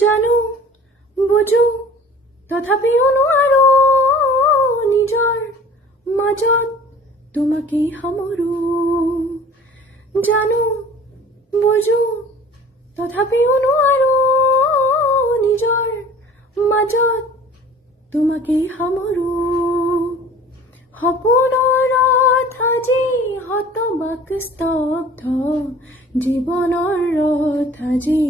জানো বুজো তথাপিও নোৱাৰো নিজৰ মাজত তোমাকে সামৰো। জানো বুজো তথাপিও নোৱাৰো নিজৰ মাজত তোমাকে সামৰো। সপোনৰ ৰথ আজি হতবাক স্তব্ধ, জীৱনৰ ৰথ আজি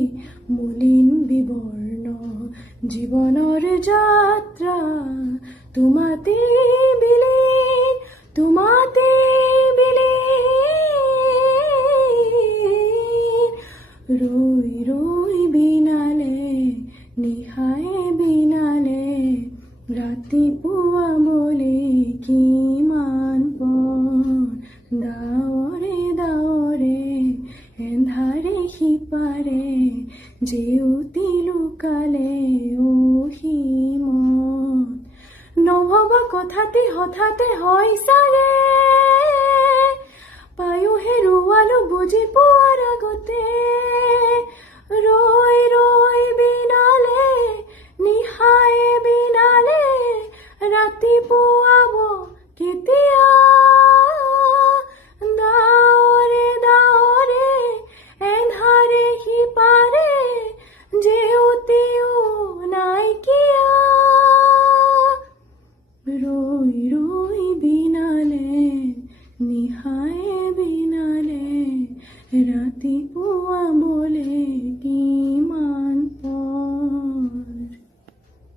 মলিন বিবৰ্ণ। জীৱনৰ যাত্ৰা তোমাতে বিলীন, তোমাতে বিলীন। ৰৈ ৰৈ বিনালে নিশায়ে বিনালে, ৰাতিপুৱা বলে কিমান পৰ। ডাৱৰে ডাৱৰে এন্ধাৰে সিপাৰে, জেউতি লুকালে অসীমত। নভবা কথাটি হঠাতে হয় চাগে, পায়ো হেৰুৱালো বুজি পোৱাৰ আগতে। ৰৈ ৰৈ বিনালে নিশায়ে বিনালে, ৰাতিপুৱাব কেতিয়া। ডাৱৰে ডাৱৰে এন্ধাৰে সিপাৰে, জেউতিও নাইকিয়া। ৰৈ ৰৈ বিনালে নিশায়ে বিনালে, ৰাতিপুৱা বলে কিমান পৰ।